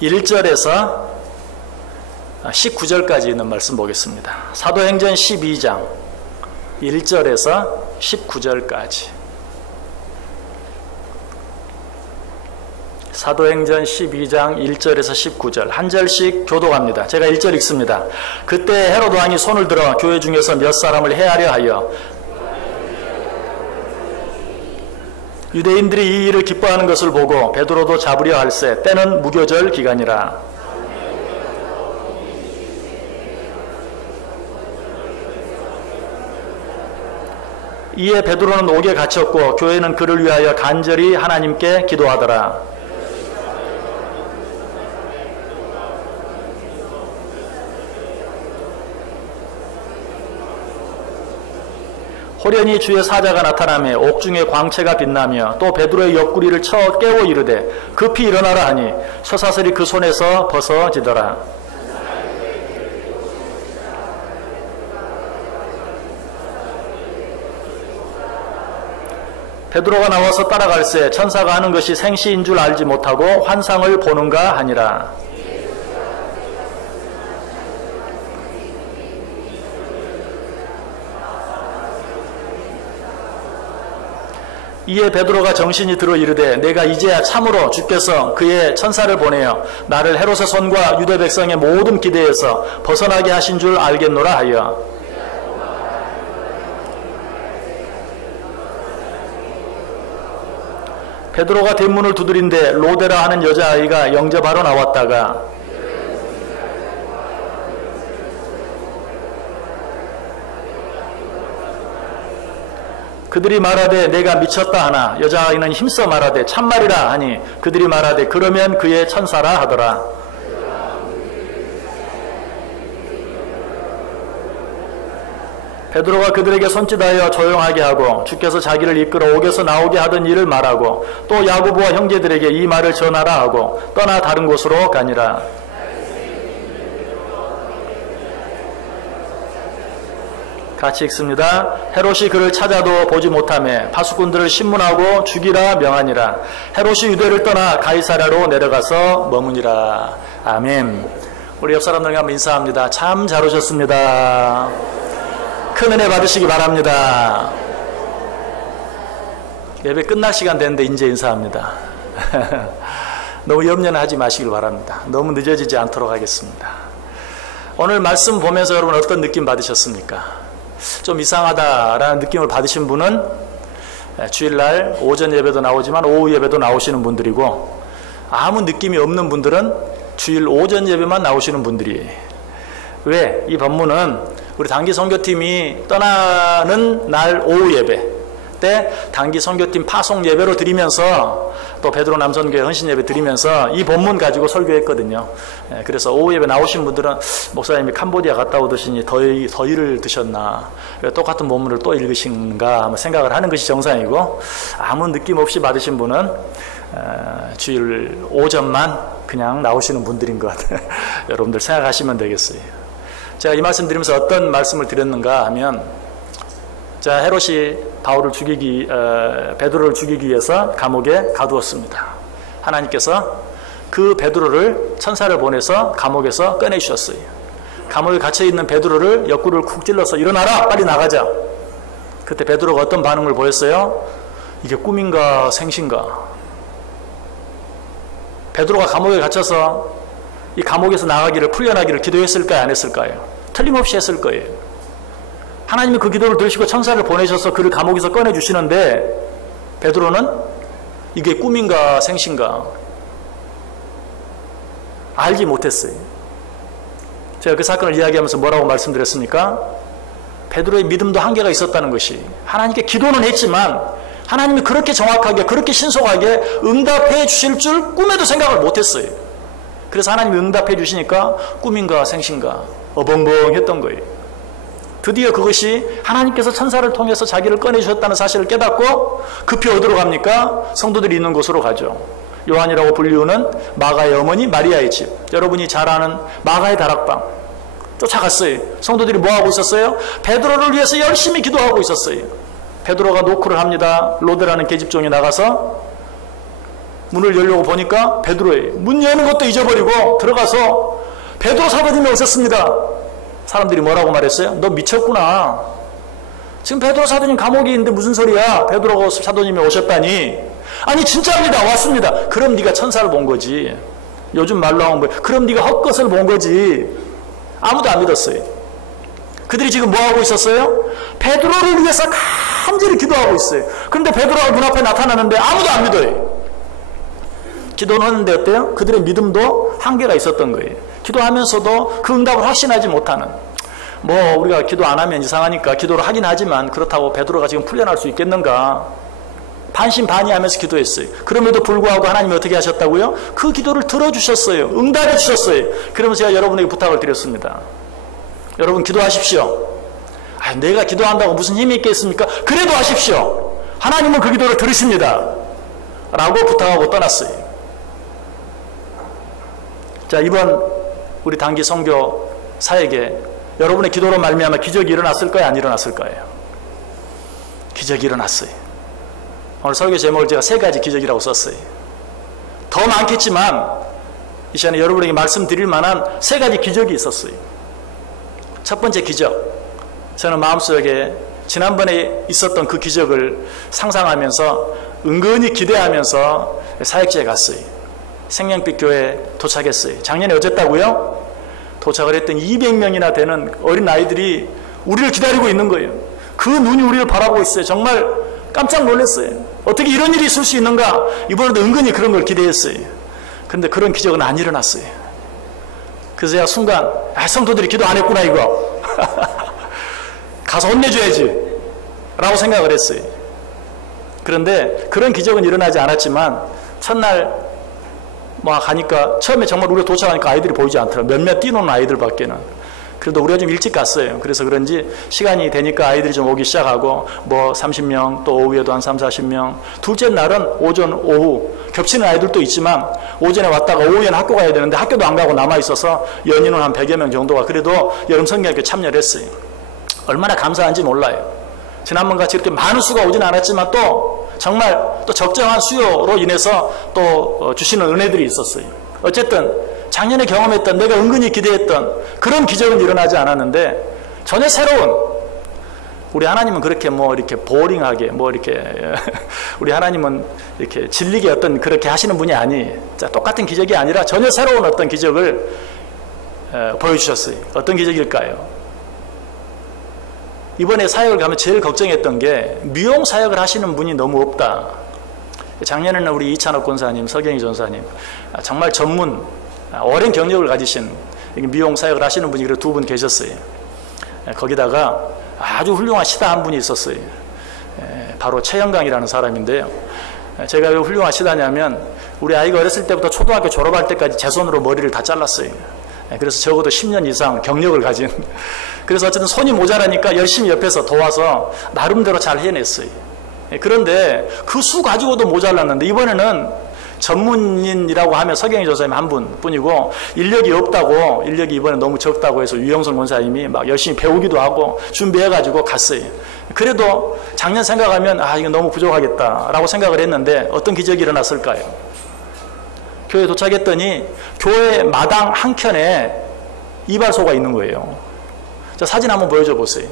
1절에서 19절까지 있는 말씀 보겠습니다. 사도행전 12장 1절에서 19절까지. 사도행전 12장 1절에서 19절 한 절씩 교독합니다. 제가 1절 읽습니다. 그때 헤롯 왕이 손을 들어 교회 중에서 몇 사람을 해하려 하여 유대인들이 이 일을 기뻐하는 것을 보고 베드로도 잡으려 할세. 때는 무교절 기간이라. 이에 베드로는 옥에 갇혔고 교회는 그를 위하여 간절히 하나님께 기도하더라. 호련히 주의 사자가 나타나며 옥중에 광채가 빛나며 또 베드로의 옆구리를 쳐 깨워 이르되 급히 일어나라 하니 쇠사슬이 그 손에서 벗어지더라. 베드로가 나와서 따라갈새 천사가 하는 것이 생시인 줄 알지 못하고 환상을 보는가 하니라. 이에 베드로가 정신이 들어 이르되 내가 이제야 참으로 주께서 그의 천사를 보내어 나를 헤롯의 손과 유대 백성의 모든 기대에서 벗어나게 하신 줄 알겠노라 하여 베드로가 대문을 두드린데 로데라 하는 여자아이가 영접하러 나왔다가 그들이 말하되 내가 미쳤다 하나 여자아이는 힘써 말하되 참말이라 하니 그들이 말하되 그러면 그의 천사라 하더라. 베드로가 그들에게 손짓하여 조용하게 하고 주께서 자기를 이끌어 옥에서 나오게 하던 일을 말하고 또 야고보와 형제들에게 이 말을 전하라 하고 떠나 다른 곳으로 가니라. 같이 읽습니다. 헤롯이 그를 찾아도 보지 못하며 파수꾼들을 신문하고 죽이라 명하니라. 헤롯이 유대를 떠나 가이사랴로 내려가서 머무니라. 아멘. 우리 옆 사람들과 한번 인사합니다. 참 잘 오셨습니다. 큰 은혜 받으시기 바랍니다. 예배 끝날 시간 됐는데 이제 인사합니다. 너무 염려는 하지 마시길 바랍니다. 너무 늦어지지 않도록 하겠습니다. 오늘 말씀 보면서 여러분 어떤 느낌 받으셨습니까? 좀 이상하다라는 느낌을 받으신 분은 주일날 오전 예배도 나오지만 오후 예배도 나오시는 분들이고 아무 느낌이 없는 분들은 주일 오전 예배만 나오시는 분들이. 왜? 이 본문은 우리 단기 선교팀이 떠나는 날 오후 예배 때 단기 선교팀 파송 예배로 드리면서 또 베드로 남선교회 헌신 예배 드리면서 이 본문 가지고 설교했거든요. 그래서 오후 예배 나오신 분들은 목사님이 캄보디아 갔다 오더시니 더위를 드셨나 똑같은 본문을 또 읽으신가 한번 생각을 하는 것이 정상이고 아무 느낌 없이 받으신 분은 주일 오전만 그냥 나오시는 분들인 것 같아요. 여러분들 생각하시면 되겠어요. 제가 이 말씀 드리면서 어떤 말씀을 드렸는가 하면 자 헤롯이 베드로를 죽이기 위해서 감옥에 가두었습니다. 하나님께서 그 베드로를 천사를 보내서 감옥에서 꺼내주셨어요. 감옥에 갇혀있는 베드로를 옆구리를 쿡 찔러서 일어나라 빨리 나가자. 그때 베드로가 어떤 반응을 보였어요? 이게 꿈인가 생신가. 베드로가 감옥에 갇혀서 이 감옥에서 나가기를 풀려나기를 기도했을까요? 안 했을까요? 틀림없이 했을 거예요. 하나님이 그 기도를 들으시고 천사를 보내셔서 그를 감옥에서 꺼내주시는데 베드로는 이게 꿈인가 생신가 알지 못했어요. 제가 그 사건을 이야기하면서 뭐라고 말씀드렸습니까? 베드로의 믿음도 한계가 있었다는 것이 하나님께 기도는 했지만 하나님이 그렇게 정확하게 그렇게 신속하게 응답해 주실 줄 꿈에도 생각을 못했어요. 그래서 하나님이 응답해 주시니까 꿈인가 생신가 어벙벙했던 거예요. 드디어 그것이 하나님께서 천사를 통해서 자기를 꺼내주셨다는 사실을 깨닫고 급히 어디로 갑니까? 성도들이 있는 곳으로 가죠. 요한이라고 불리우는 마가의 어머니 마리아의 집, 여러분이 잘 아는 마가의 다락방 쫓아갔어요. 성도들이 뭐하고 있었어요? 베드로를 위해서 열심히 기도하고 있었어요. 베드로가 노크를 합니다. 로데라는 계집종이 나가서 문을 열려고 보니까 베드로예요. 문 여는 것도 잊어버리고 들어가서 베드로 사도님이 오셨습니다. 사람들이 뭐라고 말했어요? 너 미쳤구나. 지금 베드로 사도님 감옥에 있는데 무슨 소리야? 베드로 사도님이 오셨다니. 아니 진짜입니다. 왔습니다. 그럼 네가 천사를 본 거지. 요즘 말로 하면 뭐예요? 그럼 네가 헛것을 본 거지. 아무도 안 믿었어요. 그들이 지금 뭐하고 있었어요? 베드로를 위해서 간절히 기도하고 있어요. 그런데 베드로가 눈앞에 나타나는데 아무도 안 믿어요. 기도는 하는데 어때요? 그들의 믿음도 한계가 있었던 거예요. 기도하면서도 그 응답을 확신하지 못하는. 뭐 우리가 기도 안 하면 이상하니까 기도를 하긴 하지만 그렇다고 베드로가 지금 풀려날 수 있겠는가? 반신반의하면서 기도했어요. 그럼에도 불구하고 하나님이 어떻게 하셨다고요? 그 기도를 들어주셨어요. 응답해 주셨어요. 그러면서 제가 여러분에게 부탁을 드렸습니다. 여러분 기도하십시오. 내가 기도한다고 무슨 힘이 있겠습니까? 그래도 하십시오. 하나님은 그 기도를 들으십니다. 라고 부탁하고 떠났어요. 자, 이번 우리 단기 선교 사역에 여러분의 기도로 말미암아 기적이 일어났을까요? 안 일어났을까요? 기적이 일어났어요. 오늘 설교 제목을 제가 3가지 기적이라고 썼어요. 더 많겠지만 이 시간에 여러분에게 말씀드릴 만한 3가지 기적이 있었어요. 첫 번째 기적, 저는 마음속에 지난번에 있었던 그 기적을 상상하면서 은근히 기대하면서 사역지에 갔어요. 생명빛 교회에 도착했어요. 작년에 어쨌다고요? 도착을 했더니 200명이나 되는 어린 아이들이 우리를 기다리고 있는 거예요. 그 눈이 우리를 바라보고 있어요. 정말 깜짝 놀랐어요. 어떻게 이런 일이 있을 수 있는가? 이번에도 은근히 그런 걸 기대했어요. 그런데 그런 기적은 안 일어났어요. 그래서 제가 순간 성도들이 기도 안 했구나 이거. 가서 혼내줘야지 라고 생각을 했어요. 그런데 그런 기적은 일어나지 않았지만 첫날 가니까 처음에 정말 우리가 도착하니까 아이들이 보이지 않더라고요. 몇몇 뛰노는 아이들밖에는. 그래도 우리가 좀 일찍 갔어요. 그래서 그런지 시간이 되니까 아이들이 좀 오기 시작하고 30명 또 오후에도 한 30-40명. 둘째 날은 오전 오후 겹치는 아이들도 있지만 오전에 왔다가 오후에는 학교 가야 되는데 학교도 안 가고 남아있어서 연인은 한 100여 명 정도가 그래도 여름 성경학교 참여를 했어요. 얼마나 감사한지 몰라요. 지난번같이 이렇게 많은 수가 오진 않았지만 또 정말 또 적정한 수요로 인해서 또 주시는 은혜들이 있었어요. 어쨌든 작년에 경험했던 내가 은근히 기대했던 그런 기적은 일어나지 않았는데 전혀 새로운, 우리 하나님은 그렇게 이렇게 보링하게 이렇게 우리 하나님은 이렇게 질리게 어떤 그렇게 하시는 분이 아니. 자, 똑같은 기적이 아니라 전혀 새로운 어떤 기적을 보여주셨어요. 어떤 기적일까요? 이번에 사역을 가면 제일 걱정했던 게 미용 사역을 하시는 분이 너무 없다. 작년에는 우리 이찬옥 권사님, 서경희 전사님 정말 전문 오랜 경력을 가지신 미용 사역을 하시는 분이 그래도 2분 계셨어요. 거기다가 아주 훌륭한 시다 한 분이 있었어요. 바로 최영강이라는 사람인데요. 제가 왜 훌륭한 시다냐면 우리 아이가 어렸을 때부터 초등학교 졸업할 때까지 제 손으로 머리를 다 잘랐어요. 그래서 적어도 10년 이상 경력을 가진, 그래서 어쨌든 손이 모자라니까 열심히 옆에서 도와서 나름대로 잘 해냈어요. 그런데 그 수 가지고도 모자랐는데 이번에는 전문인이라고 하면 서경희 전사님 한 분뿐이고 인력이 없다고, 인력이 이번에 너무 적다고 해서 유영선 권사님이 막 열심히 배우기도 하고 준비해가지고 갔어요. 그래도 작년 생각하면 이거 너무 부족하겠다라고 생각을 했는데 어떤 기적이 일어났을까요? 교회에 도착했더니 교회 마당 한켠에 이발소가 있는 거예요. 자, 사진 한번 보여줘 보세요.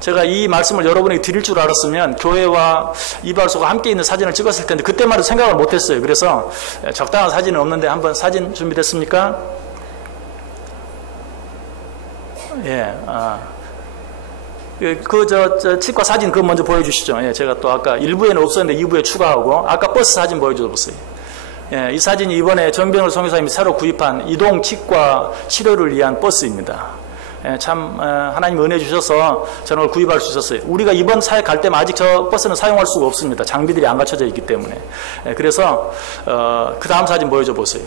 제가 이 말씀을 여러분에게 드릴 줄 알았으면 교회와 이발소가 함께 있는 사진을 찍었을 텐데 그때만 해도 생각을 못했어요. 그래서 적당한 사진은 없는데 한번 사진 준비됐습니까? 예, 치과 사진 그거 먼저 보여주시죠. 예, 제가 또 아까 1부에는 없었는데 2부에 추가하고 아까 버스 사진 보여줘 보세요. 예, 이 사진이 이번에 정병을 선교사님이 새로 구입한 이동 치과 치료를 위한 버스입니다. 예, 참 하나님 은혜 주셔서 저는 그걸 구입할 수 있었어요. 우리가 이번 사역 갈 때만 아직 저 버스는 사용할 수가 없습니다. 장비들이 안 갖춰져 있기 때문에. 예, 그래서 그 다음 사진 보여줘 보세요.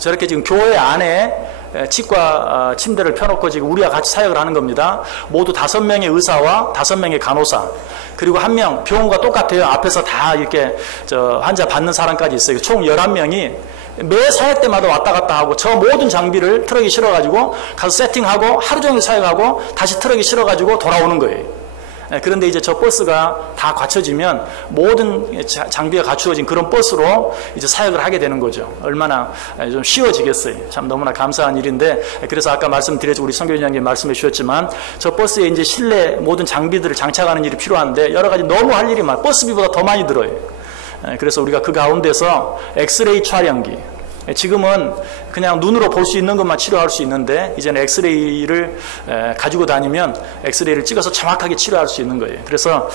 저렇게 지금 교회 안에 치과 침대를 펴놓고 지금 우리와 같이 사역을 하는 겁니다. 모두 5명의 의사와 5명의 간호사, 그리고 1명 병원과 똑같아요. 앞에서 다 이렇게 환자 받는 사람까지 있어요. 총 11명이 매 사역 때마다 왔다 갔다 하고 저 모든 장비를 트럭에 실어가지고 가서 세팅하고 하루 종일 사역하고 다시 트럭에 실어가지고 돌아오는 거예요. 그런데 이제 저 버스가 다 갖춰지면 모든 장비가 갖추어진 그런 버스로 이제 사역을 하게 되는 거죠. 얼마나 좀 쉬워지겠어요. 참 너무나 감사한 일인데, 그래서 아까 말씀드렸죠. 우리 선교위원장님 말씀해 주셨지만 저 버스에 이제 실내 모든 장비들을 장착하는 일이 필요한데 여러 가지 너무 할 일이 많아요. 버스비보다 더 많이 들어요. 그래서 우리가 그 가운데서 엑스레이 촬영기, 지금은 그냥 눈으로 볼 수 있는 것만 치료할 수 있는데 이제는 엑스레이를 가지고 다니면 엑스레이를 찍어서 정확하게 치료할 수 있는 거예요. 그래서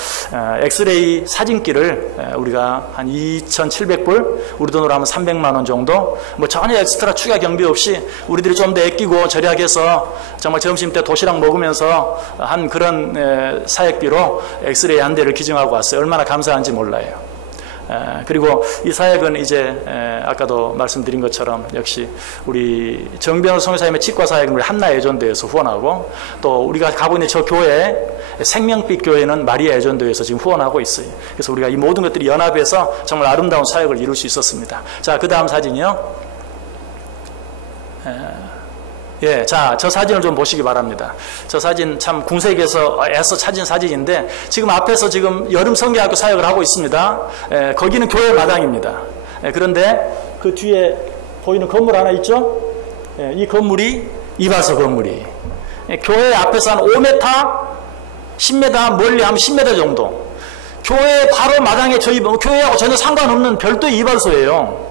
엑스레이 사진기를 우리가 한 2,700불, 우리 돈으로 하면 300만 원 정도, 뭐 전혀 엑스트라 추가 경비 없이 우리들이 좀 더 아끼고 절약해서 정말 점심 때 도시락 먹으면서 한 그런 사역비로 엑스레이 한 대를 기증하고 왔어요. 얼마나 감사한지 몰라요. 그리고 이 사역은 이제 아까도 말씀드린 것처럼 역시 우리 정병호 선교사님의 치과 사역은 우리 한나애전도에서 후원하고, 또 우리가 가고 있는 저 교회 생명빛 교회는 마리아 애전도에서 지금 후원하고 있어요. 그래서 우리가 이 모든 것들이 연합해서 정말 아름다운 사역을 이룰 수 있었습니다. 자, 그 다음 사진이요. 예, 자, 저 사진을 좀 보시기 바랍니다. 저 사진 참 궁색에서 애써 찾은 사진인데, 지금 앞에서 지금 여름 성경학교 사역을 하고 있습니다. 거기는 교회 마당입니다. 그런데 그 뒤에 보이는 건물 하나 있죠? 이 건물이 이발소 건물이. 교회 앞에서 한 5m, 10m, 멀리 하면 10m 정도. 교회 바로 마당에 저희 교회하고 전혀 상관없는 별도의 이발소예요.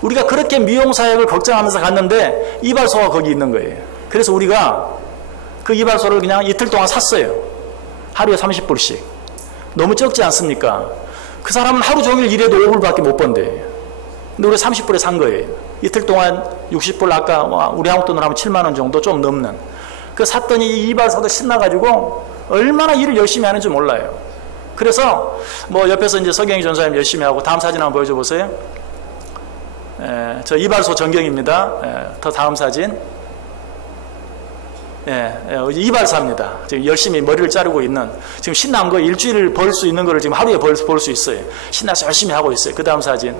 우리가 그렇게 미용사역을 걱정하면서 갔는데 이발소가 거기 있는 거예요. 그래서 우리가 그 이발소를 그냥 이틀 동안 샀어요. 하루에 30불씩. 너무 적지 않습니까? 그 사람은 하루 종일 일해도 5불밖에 못 번대. 근데 우리가 30불에 산 거예요. 이틀 동안 60불, 아까 우리 한국 돈으로 하면 7만 원 정도 좀 넘는. 그 샀더니 이 이발소도 신나가지고 얼마나 일을 열심히 하는지 몰라요. 그래서 뭐 옆에서 이제 서경희 전사님 열심히 하고, 다음 사진 한번 보여줘 보세요. 저 이발소 전경입니다. 더 다음 사진. 이발사입니다. 지금 열심히 머리를 자르고 있는, 지금 신난 거 일주일 벌 수 있는 거를 지금 하루에 벌 수 있어요. 신나서 열심히 하고 있어요. 그 다음 사진.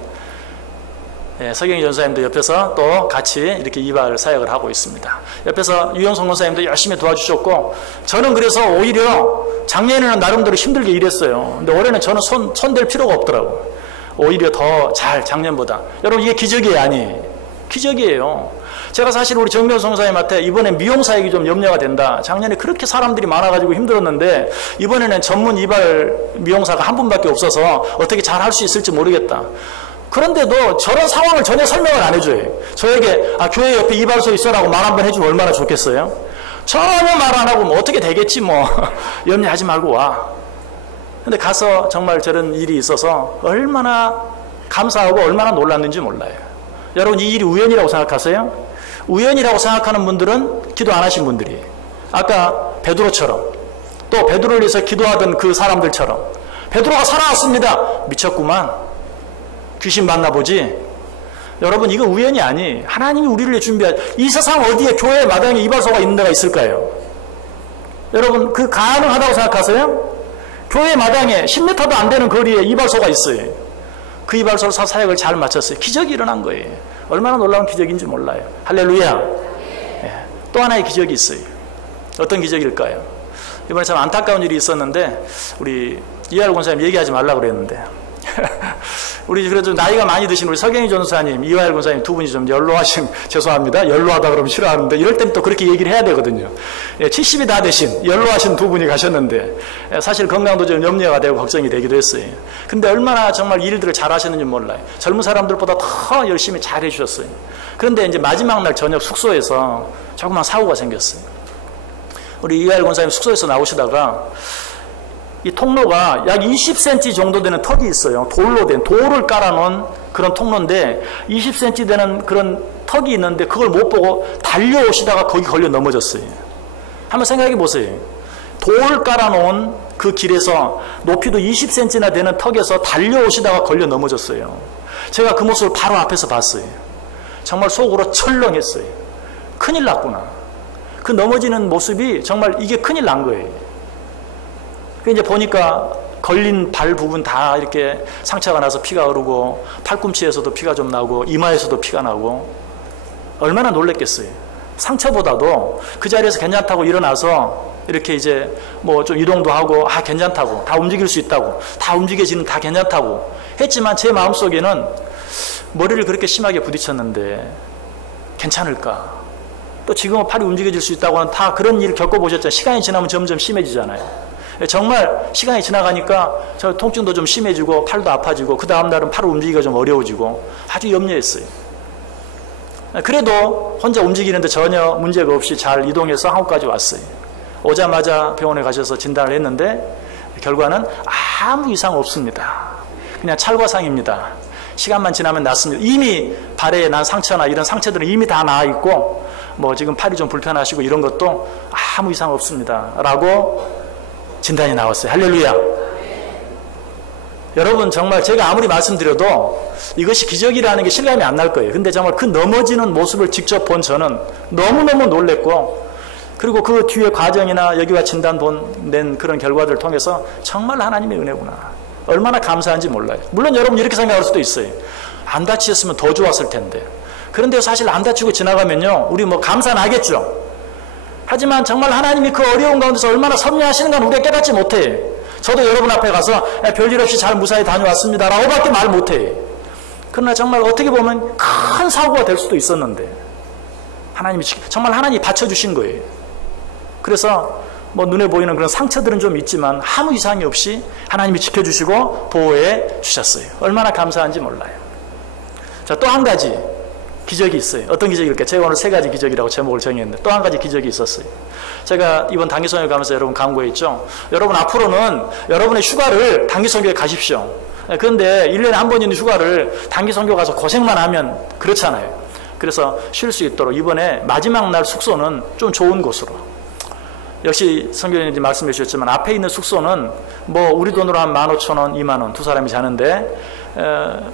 서경희 전사님도 옆에서 또 같이 이렇게 이발 사역을 하고 있습니다. 옆에서 유영성 권사님도 열심히 도와주셨고, 저는 그래서 오히려 작년에는 나름대로 힘들게 일했어요. 근데 올해는 저는 손댈 필요가 없더라고요. 오히려 더 잘, 작년보다. 여러분, 이게 기적이에요, 아니에요? 기적이에요. 제가 사실 우리 정명 선사님한테 이번에 미용사역이 좀 염려가 된다. 작년에 그렇게 사람들이 많아가지고 힘들었는데 이번에는 전문 이발 미용사가 한 분밖에 없어서 어떻게 잘 할 수 있을지 모르겠다. 그런데도 저런 상황을 전혀 설명을 안 해줘요. 저에게 교회 옆에 이발소 있어라고 말 한번 해주면 얼마나 좋겠어요? 전혀 말 안 하고 뭐 어떻게 되겠지 뭐. 염려하지 말고 와. 근데 가서 정말 저런 일이 있어서 얼마나 감사하고 얼마나 놀랐는지 몰라요. 여러분, 이 일이 우연이라고 생각하세요? 우연이라고 생각하는 분들은 기도 안 하신 분들이에요. 아까 베드로처럼, 또 베드로를 위해서 기도하던 그 사람들처럼, 베드로가 살아왔습니다. 미쳤구만. 귀신 만나보지. 여러분, 이거 우연이 아니. 하나님이 우리를 위해 준비한, 이 세상 어디에 교회 마당에 이발소가 있는 데가 있을까요? 여러분, 그 가능하다고 생각하세요? 교회 마당에 10m도 안 되는 거리에 이발소가 있어요. 그 이발소로 사역을 잘 마쳤어요. 기적이 일어난 거예요. 얼마나 놀라운 기적인지 몰라요. 할렐루야. 또 하나의 기적이 있어요. 어떤 기적일까요? 이번에 참 안타까운 일이 있었는데, 우리 이하열 권사님 얘기하지 말라고 그랬는데 우리 그래도 나이가 많이 드신 우리 서경희 전사님, 이하열 권사님 두 분이 좀 연로하신, 죄송합니다, 연로하다 그러면 싫어하는데 이럴 땐 또 그렇게 얘기를 해야 되거든요. 70이 다 되신 연로하신 두 분이 가셨는데 사실 건강도 좀 염려가 되고 걱정이 되기도 했어요. 근데 얼마나 정말 일들을 잘 하셨는지 몰라요. 젊은 사람들보다 더 열심히 잘 해주셨어요. 그런데 이제 마지막 날 저녁 숙소에서 조그만 사고가 생겼어요. 우리 이하열 권사님 숙소에서 나오시다가 이 통로가 약 20cm 정도 되는 턱이 있어요. 돌로 된, 돌을 깔아놓은 그런 통로인데 20cm 되는 그런 턱이 있는데 그걸 못 보고 달려오시다가 거기 걸려 넘어졌어요. 한번 생각해 보세요. 돌 깔아놓은 그 길에서 높이도 20cm나 되는 턱에서 달려오시다가 걸려 넘어졌어요. 제가 그 모습을 바로 앞에서 봤어요. 정말 속으로 철렁했어요. 큰일 났구나. 그 넘어지는 모습이 정말 이게 큰일 난 거예요. 그 이제 보니까 걸린 발 부분 다 이렇게 상처가 나서 피가 흐르고, 팔꿈치에서도 피가 좀 나고, 이마에서도 피가 나고, 얼마나 놀랬겠어요. 상처보다도 그 자리에서 괜찮다고 일어나서 이렇게 이제 뭐 좀 이동도 하고 괜찮다고, 다 움직일 수 있다고, 다 움직여지는 다 괜찮다고 했지만 제 마음속에는 머리를 그렇게 심하게 부딪혔는데 괜찮을까? 또 지금은 팔이 움직여질 수 있다고 하는 다 그런 일 겪어보셨잖아요. 시간이 지나면 점점 심해지잖아요. 정말 시간이 지나가니까 저 통증도 좀 심해지고 팔도 아파지고 그 다음 날은 팔을 움직이기가 좀 어려워지고 아주 염려했어요. 그래도 혼자 움직이는데 전혀 문제가 없이 잘 이동해서 한국까지 왔어요. 오자마자 병원에 가셔서 진단을 했는데 결과는 아무 이상 없습니다. 그냥 찰과상입니다. 시간만 지나면 낫습니다. 이미 발에 난 상처나 이런 상처들은 이미 다 나아 있고 뭐 지금 팔이 좀 불편하시고 이런 것도 아무 이상 없습니다. 라고 진단이 나왔어요. 할렐루야. 여러분 정말 제가 아무리 말씀드려도 이것이 기적이라는 게 실감이 안 날 거예요. 근데 정말 그 넘어지는 모습을 직접 본 저는 너무너무 놀랬고 그리고 그 뒤에 과정이나 여기와 진단 낸 그런 결과들을 통해서 정말 하나님의 은혜구나. 얼마나 감사한지 몰라요. 물론 여러분 이렇게 생각할 수도 있어요. 안 다치셨으면 더 좋았을 텐데. 그런데 사실 안 다치고 지나가면요. 우리 뭐 감사나겠죠. 하지만 정말 하나님이 그 어려운 가운데서 얼마나 섭리하시는 건 우리가 깨닫지 못해. 저도 여러분 앞에 가서 별일 없이 잘 무사히 다녀왔습니다 라고 밖에 말 못해. 그러나 정말 어떻게 보면 큰 사고가 될 수도 있었는데 하나님이 정말 하나님이 받쳐주신 거예요. 그래서 뭐 눈에 보이는 그런 상처들은 좀 있지만 아무 이상이 없이 하나님이 지켜주시고 보호해 주셨어요. 얼마나 감사한지 몰라요. 자, 또 한 가지 기적이 있어요. 어떤 기적일까요? 제가 오늘 3가지 기적이라고 제목을 정했는데 또 한 가지 기적이 있었어요. 제가 이번 단기선교 가면서 여러분 강구했죠. 여러분 앞으로는 여러분의 휴가를 단기선교에 가십시오. 그런데 1년에 한 번 있는 휴가를 단기선교 가서 고생만 하면 그렇잖아요. 그래서 쉴 수 있도록 이번에 마지막 날 숙소는 좀 좋은 곳으로. 역시 선교사님이 말씀해 주셨지만 앞에 있는 숙소는 뭐 우리 돈으로 한 15,000원, 20,000원 두 사람이 자는데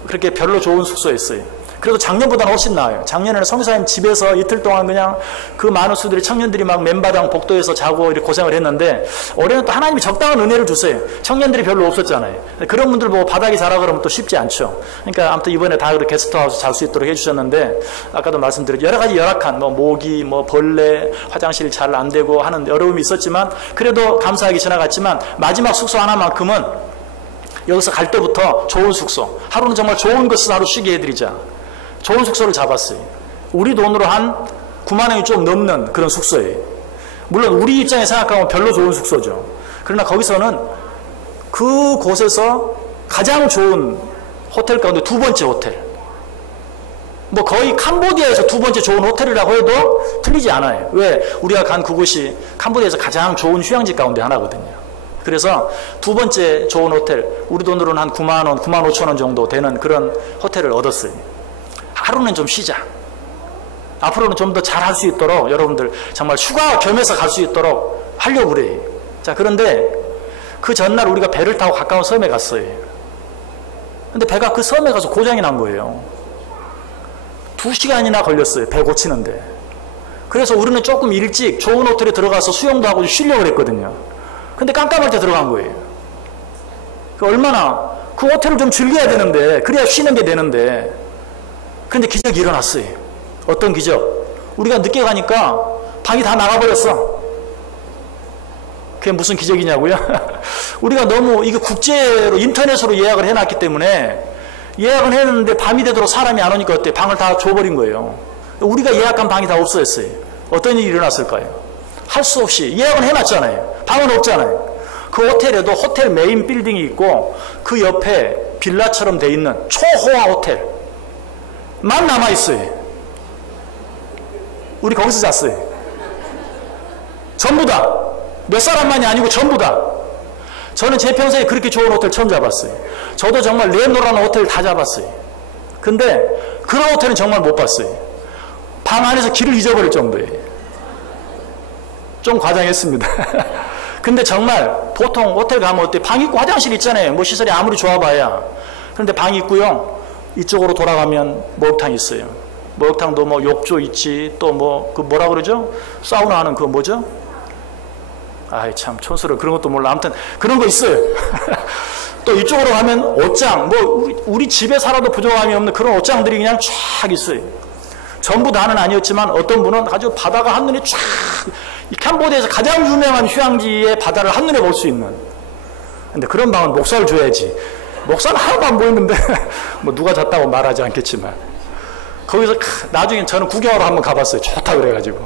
그렇게 별로 좋은 숙소였어요. 그래도 작년보다는 훨씬 나아요. 작년에는 선교사님 집에서 이틀 동안 그냥 그 많은 수들이 청년들이 막 맨바닥 복도에서 자고 이렇게 고생을 했는데 올해는 또 하나님이 적당한 은혜를 주세요. 청년들이 별로 없었잖아요. 그런 분들 보고 바닥이 자라 그러면 또 쉽지 않죠. 그러니까 아무튼 이번에 다 그렇게 게스트하우스 잘 수 있도록 해주셨는데 아까도 말씀드렸죠. 여러 가지 열악한 뭐 모기, 뭐 벌레, 화장실 잘 안 되고 하는 어려움이 있었지만 그래도 감사하게 지나갔지만 마지막 숙소 하나만큼은 여기서 갈 때부터 좋은 숙소, 하루는 정말 좋은 것을 하루 쉬게 해드리자. 좋은 숙소를 잡았어요. 우리 돈으로 한 9만 원이 좀 넘는 그런 숙소예요. 물론 우리 입장에 생각하면 별로 좋은 숙소죠. 그러나 거기서는 그 곳에서 가장 좋은 호텔 가운데 2번째 호텔. 뭐 거의 캄보디아에서 2번째 좋은 호텔이라고 해도 틀리지 않아요. 왜? 우리가 간 그곳이 캄보디아에서 가장 좋은 휴양지 가운데 하나거든요. 그래서 2번째 좋은 호텔, 우리 돈으로는 한 9만 원, 9만 5천 원 정도 되는 그런 호텔을 얻었어요. 하루는 좀 쉬자. 앞으로는 좀 더 잘할 수 있도록 여러분들 정말 휴가 겸해서 갈 수 있도록 하려고 그래요. 자, 그런데 그 전날 우리가 배를 타고 가까운 섬에 갔어요. 근데 배가 그 섬에 가서 고장이 난 거예요. 2시간이나 걸렸어요. 배 고치는데. 그래서 우리는 조금 일찍 좋은 호텔에 들어가서 수영도 하고 쉬려고 했거든요. 근데 깜깜할 때 들어간 거예요. 얼마나 그 호텔을 좀 즐겨야 되는데 그래야 쉬는 게 되는데 근데 기적이 일어났어요. 어떤 기적? 우리가 늦게 가니까 방이 다 나가버렸어. 그게 무슨 기적이냐고요? 우리가 너무 이거 국제로 인터넷으로 예약을 해놨기 때문에 예약을 했는데 밤이 되도록 사람이 안 오니까 어때? 방을 다 줘버린 거예요. 우리가 예약한 방이 다 없어졌어요. 어떤 일이 일어났을까요? 할 수 없이 예약은 해놨잖아요. 방은 없잖아요. 그 호텔에도 호텔 메인 빌딩이 있고 그 옆에 빌라처럼 돼 있는 초호화 호텔 만 남아있어요. 우리 거기서 잤어요. 전부 다. 몇 사람만이 아니고 전부 다. 저는 제 평생에 그렇게 좋은 호텔 처음 잡았어요. 저도 정말 레노라는 호텔 다 잡았어요. 근데 그런 호텔은 정말 못 봤어요. 방 안에서 길을 잊어버릴 정도예요. 좀 과장했습니다. 근데 정말 보통 호텔 가면 어때? 방 있고 화장실 있잖아요. 뭐 시설이 아무리 좋아봐야. 그런데 방이 있고요. 이쪽으로 돌아가면 목욕탕 있어요. 목욕탕도 뭐 욕조 있지, 또 뭐 그 뭐라 그러죠? 사우나 하는 그거 뭐죠? 아이 참 촌스러워. 그런 것도 몰라. 아무튼 그런 거 있어요. 또 이쪽으로 가면 옷장, 뭐 우리 집에 살아도 부족함이 없는 그런 옷장들이 그냥 쫙 있어요. 전부 다는 아니었지만 어떤 분은 아주 바다가 한눈에 쫙 이 캄보디아에서 가장 유명한 휴양지의 바다를 한눈에 볼 수 있는. 근데 그런 방은 목사를 줘야지. 목사는 하나도 안 보이는데 뭐 누가 잤다고 말하지 않겠지만 거기서 나중에 저는 구경하러 한번 가봤어요. 좋다 그래가지고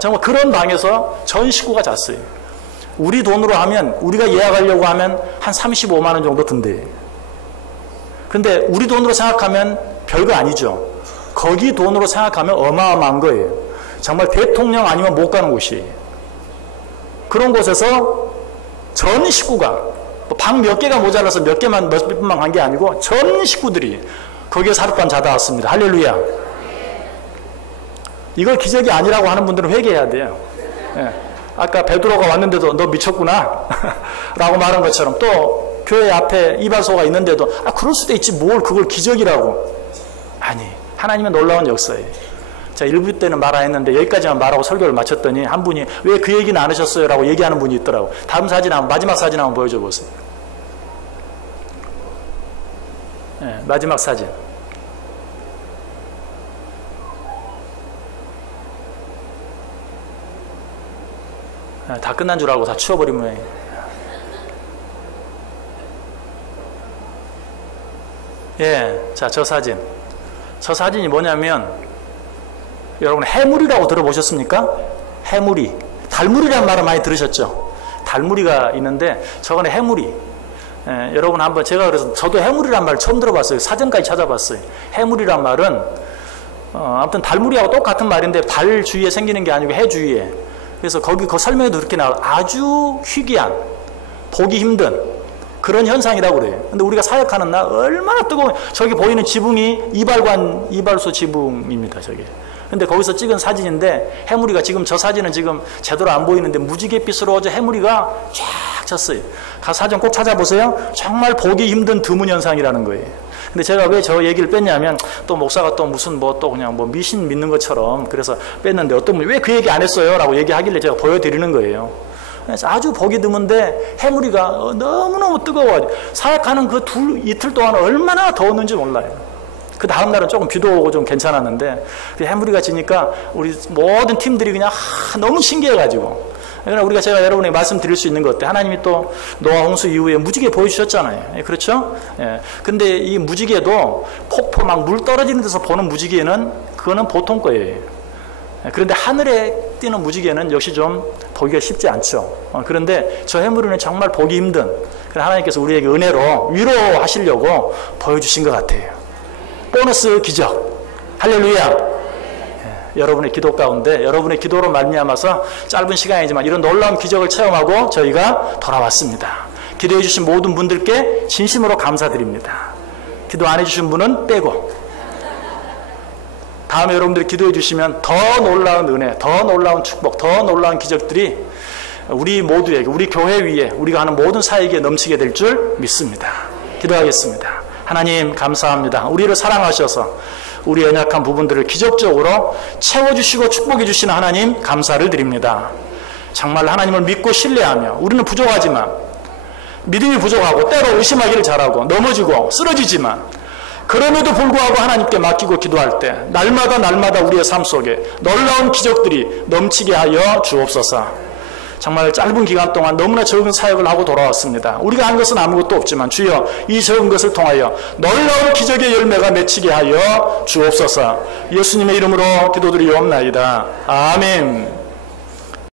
정말 그런 방에서 전 식구가 잤어요. 우리 돈으로 하면 우리가 예약하려고 하면 한 35만 원 정도 든대. 근데 우리 돈으로 생각하면 별거 아니죠. 거기 돈으로 생각하면 어마어마한 거예요. 정말 대통령 아니면 못 가는 곳이에요. 그런 곳에서 전 식구가 방 몇 개가 모자라서 몇 분만 간 게 아니고 전 식구들이 거기에 하룻밤 자다 왔습니다. 할렐루야. 이걸 기적이 아니라고 하는 분들은 회개해야 돼요. 예. 아까 베드로가 왔는데도 너 미쳤구나 라고 말한 것처럼 또 교회 앞에 이발소가 있는데도 그럴 수도 있지 뭘 그걸 기적이라고. 아니, 하나님의 놀라운 역사예요. 자, 1부 때는 말 안 했는데 여기까지만 말하고 설교를 마쳤더니 한 분이 왜 그 얘기는 안 하셨어요? 라고 얘기하는 분이 있더라고. 다음 사진 마지막 사진 한번 보여줘 보세요. 네, 마지막 사진. 네, 다 끝난 줄 알고 다 치워버리면. 예, 자, 저 사진. 저 사진이 뭐냐면 여러분 해물이라고 들어보셨습니까? 해물이. 달무리라는 말을 많이 들으셨죠? 달무리가 있는데 저거는 해물이. 예, 여러분 한번 제가 그래서 저도 해물이란 말 처음 들어봤어요. 사전까지 찾아봤어요. 해물이란 말은 아무튼 달무리하고 똑같은 말인데 달 주위에 생기는 게 아니고 해 주위에. 그래서 거기 그 설명에도 그렇게 나와요. 아주 희귀한, 보기 힘든 그런 현상이라고 그래요. 근데 우리가 사역하는 날 얼마나 뜨거운, 저기 보이는 지붕이 이발소 지붕입니다. 저게. 근데 거기서 찍은 사진인데 해무리가 지금 저 사진은 지금 제대로 안 보이는데 무지갯빛으로 어제 해무리가 쫙 쳤어요. 사진 꼭 찾아보세요. 정말 보기 힘든 드문 현상이라는 거예요. 근데 제가 왜 저 얘기를 뺐냐면 또 목사가 또 무슨 뭐 또 그냥 뭐 미신 믿는 것처럼 그래서 뺐는데 어떤 분이 왜 그 얘기 안 했어요? 라고 얘기하길래 제가 보여드리는 거예요. 그래서 아주 보기 드문데 해무리가 너무너무 뜨거워. 사역하는 그 이틀 동안 얼마나 더웠는지 몰라요. 그 다음날은 조금 비도 오고 좀 괜찮았는데 그 해무리가 지니까 우리 모든 팀들이 그냥 너무 신기해가지고. 그러나 우리가 제가 여러분에게 말씀드릴 수 있는 것 같아요. 하나님이 또 노아 홍수 이후에 무지개 보여주셨잖아요. 예, 그렇죠? 예. 근데 이 무지개도 폭포 막 물 떨어지는 데서 보는 무지개는 그거는 보통 거예요. 예, 그런데 하늘에 뛰는 무지개는 역시 좀 보기가 쉽지 않죠. 그런데 저 해무리는 정말 보기 힘든, 하나님께서 우리에게 은혜로 위로하시려고 보여주신 것 같아요. 보너스 기적. 할렐루야. 예, 여러분의 기도 가운데 여러분의 기도로 말미암아서 짧은 시간이지만 이런 놀라운 기적을 체험하고 저희가 돌아왔습니다. 기도해 주신 모든 분들께 진심으로 감사드립니다. 기도 안 해주신 분은 빼고 다음에 여러분들이 기도해 주시면 더 놀라운 은혜, 더 놀라운 축복, 더 놀라운 기적들이 우리 모두에게, 우리 교회 위에, 우리가 하는 모든 사역에 넘치게 될 줄 믿습니다. 기도하겠습니다. 하나님 감사합니다. 우리를 사랑하셔서 우리 연약한 부분들을 기적적으로 채워주시고 축복해 주시는 하나님 감사를 드립니다. 정말 하나님을 믿고 신뢰하며 우리는 부족하지만 믿음이 부족하고 때로 의심하기를 잘하고 넘어지고 쓰러지지만 그럼에도 불구하고 하나님께 맡기고 기도할 때 날마다 우리의 삶 속에 놀라운 기적들이 넘치게 하여 주옵소서. 정말 짧은 기간 동안 너무나 적은 사역을 하고 돌아왔습니다. 우리가 한 것은 아무것도 없지만 주여 이 적은 것을 통하여 놀라운 기적의 열매가 맺히게 하여 주옵소서. 예수님의 이름으로 기도드리옵나이다. 아멘.